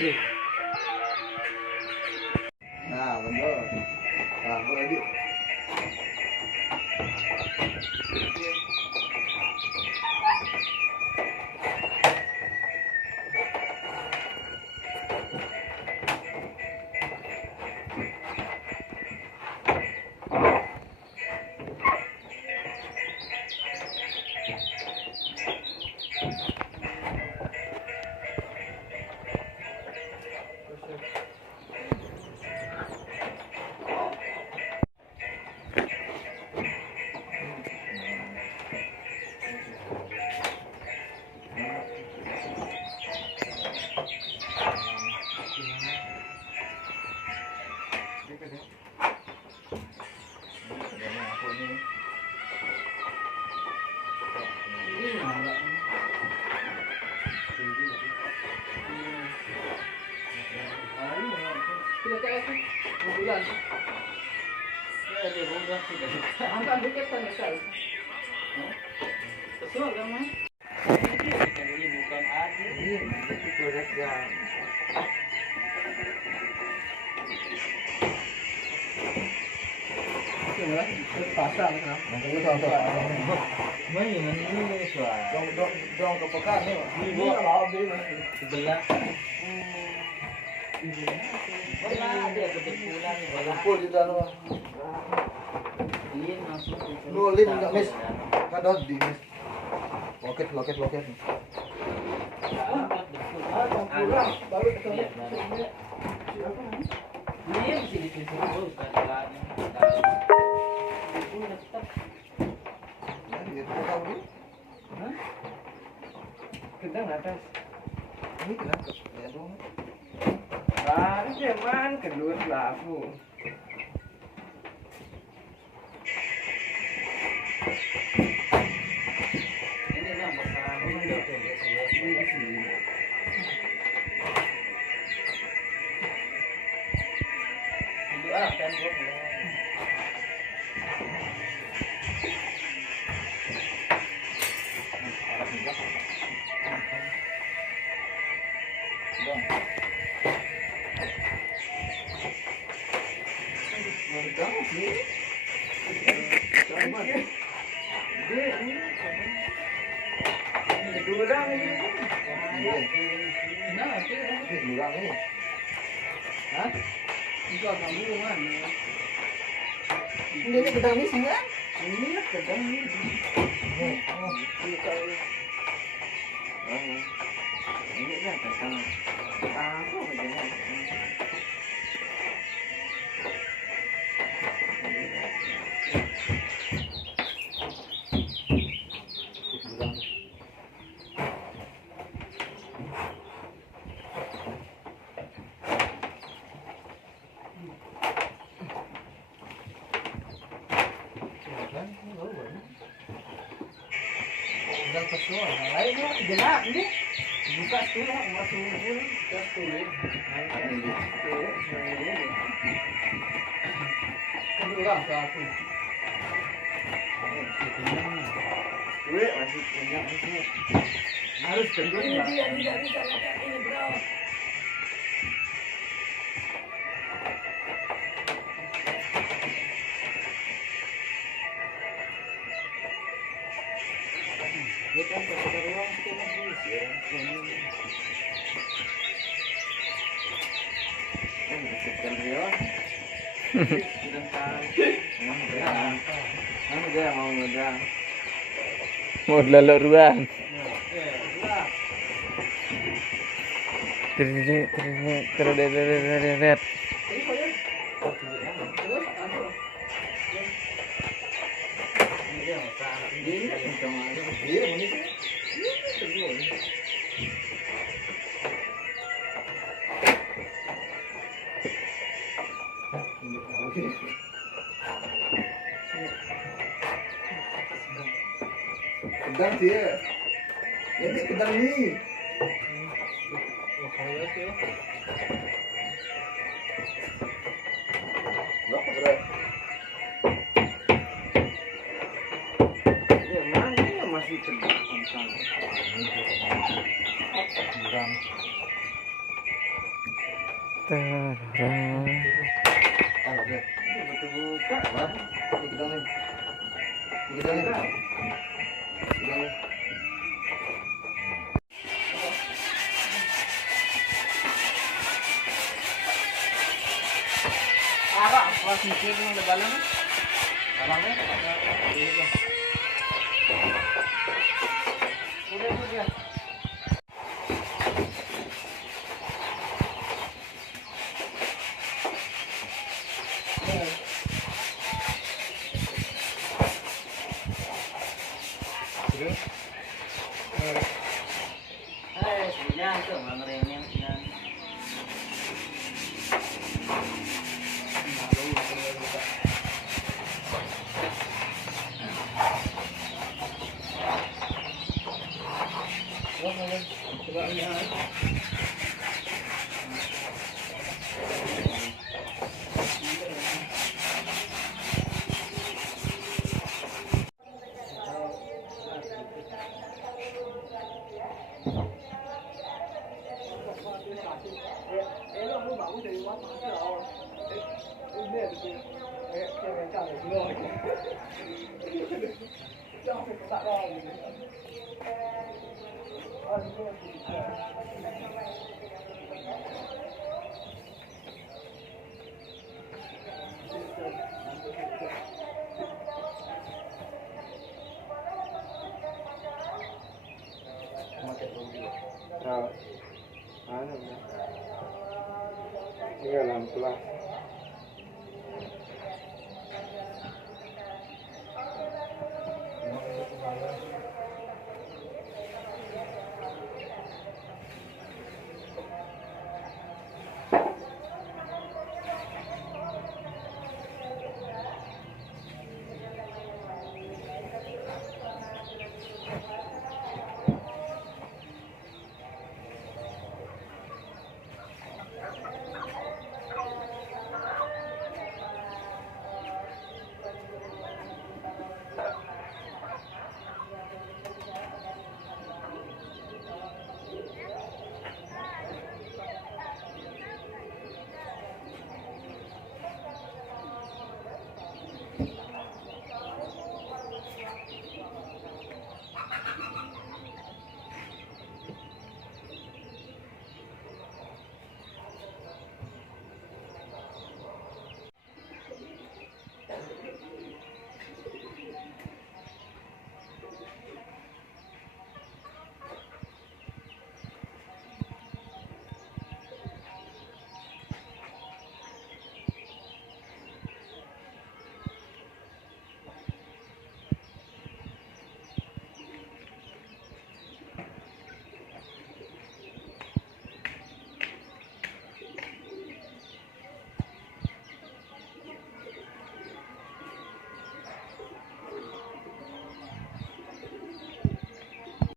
Nah, betul. Nah, boleh yuk. Pasang kan? Mấy mình ini suara. Dong ke pekan nih. Ini kalau di Sebelah. Belah dia kebetulan. Kumpul di dalam. Lin langsung. Nulin enggak mis. Kadang di mis. Loket. Pulang baru ketemu. Dia mesti di situ terus kan. Kedang atas. Ini kenapa? Ya dong. Baru zaman kedua pelaku. Ini yang pertama ini kan buat Ini gedang mis enggak? Ini kedang ini. Ini kan kedang. Aku aja. Gedang pesuan. Lain mah genap ini. Buka tuh masuk dulu. Gas tuh. Kedua satu. Duit masih punya ini. Harus kedua. Ini dia tidak bisa makan ini, bro. Kita pakai ruang kita bisa ya. Sekian dia. Sudah tahu. Mana dia mau ngedang? Mau lalu ruang. Terus. Gedang dia. Ini gedang nih. Berapa berat? Ya mana ya masih kedang. Kurang. Tarang. Kalau dia buka, wah, digedongin. Digedongin. Digedongin. Arah, pas mikir ng dalam. Dalam eh. Udah. Sudah itu mengeremnya dan Ano? Tinggal lampu lah.